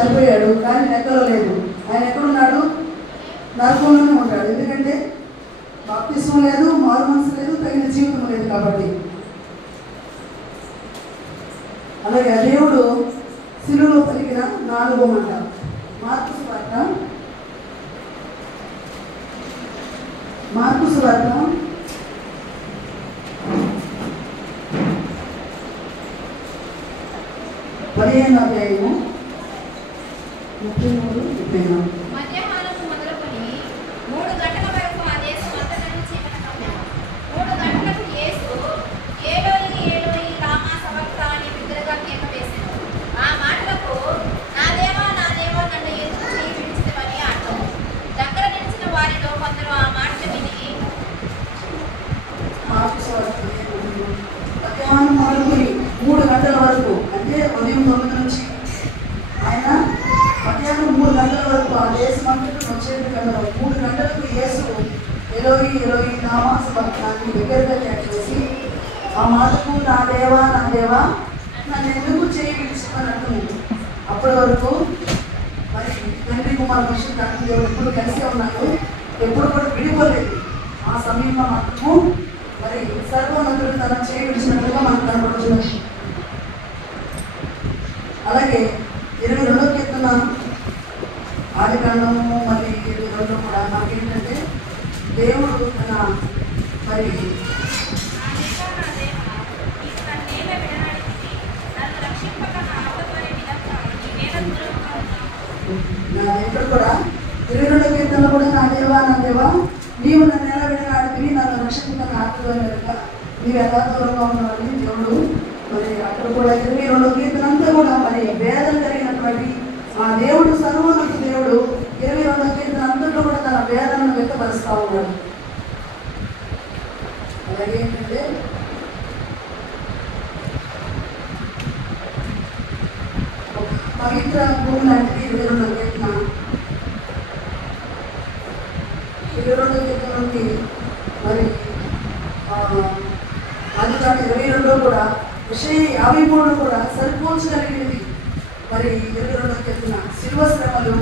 చనిపోయాడు, కానీ లెక్కలో లేదు. ఆయన ఎక్కడున్నాడు? నరకంలోనే ఉంటాడు. ఎందుకంటే బాప్తిస్మం లేదు, మారు మనసు లేదు, తగిన జీవితం లేదు కాబట్టి. అలాగే దేవుడు శిలువలో పలికిన 4వ మాట, మార్కు సువార్త 15వ అధ్యాయము 33-34. మధ్యాహ్నము మొదలుకొని 3 గంటల వరకు ఆ దేశం అంతటా చీకటి కమ్మెను. 3 గంటలకు యేసు ఏలోయి ఏలోయి లామా సబక్తాని బిగ్గరగా కేక వేసెను. ఆ మాటలకు నా దేవా నన్ను ఎందుకు చేయి విడిచితివని అర్థం. దగ్గర నిలిచిన వారిలో కొందరు ఆ మాటలు విని మధ్యాహ్నం మొదలుకొని 3 గంటల వరకు, అంటే ఉదయం 9 నుంచి ఆయన మధ్యాహ్నం 3 గంటల వరకు ఆ దేశం అంతటా వచ్చేది కదా. 3 గంటలకు యేసు ఎలోయి ఎలోయి లామా సబక్తాని బిగ్గరగా కేక వేసి ఆ మాటకు నా దేవా నన్ను ఎందుకు చేయి విడిచిమని అర్థం. అప్పటి వరకు మరి తండ్రి కుమార్ పరిశుద్ధాత్మ దేవుడు ఎప్పుడు కలిసే ఉన్నారు, ఎప్పుడు కూడా విడిపోలేదు. ఆ సమయంలో మాత్రము మరి సర్వోన్నతుడు తన చేయి విడిచినట్లుగా మనకు కనపడుతుంది. అలాగే 22వ కీర్తన ఆదికాండము మరి 22 కూడా మనకేంటంటే దేవుడు తన మరి ఇక్కడ కూడా 22వ కీర్తనలో కూడా నా దేవా నీవు నన్ను ఎలా విడనాడివి, నన్ను రక్షించుకున్న ఆత్మగా నీవు ఎలా దూరంగా ఉన్నావని దేవుడు మరి అక్కడ కూడా 22వ కీర్తన అంతా కూడా మరి వేదన కలిగినటువంటి ఆ దేవుడు సర్వోన్నత దేవుడు 22వ కీర్తన అంతట్లో కూడా తన వేదనను వ్యక్తపరుస్తూ ఉన్నాడు. అలాగే ఏంటంటే పవిత్ర భూమి లాంటిది 22వ కీర్తన. 22వ కీర్తన నుండి మరి అది కానీ 22 కూడా విషయ 53 కూడా సరిపోల్చగలిగినది. మరి 22వ కీర్తన శిల్వ శ్రమలు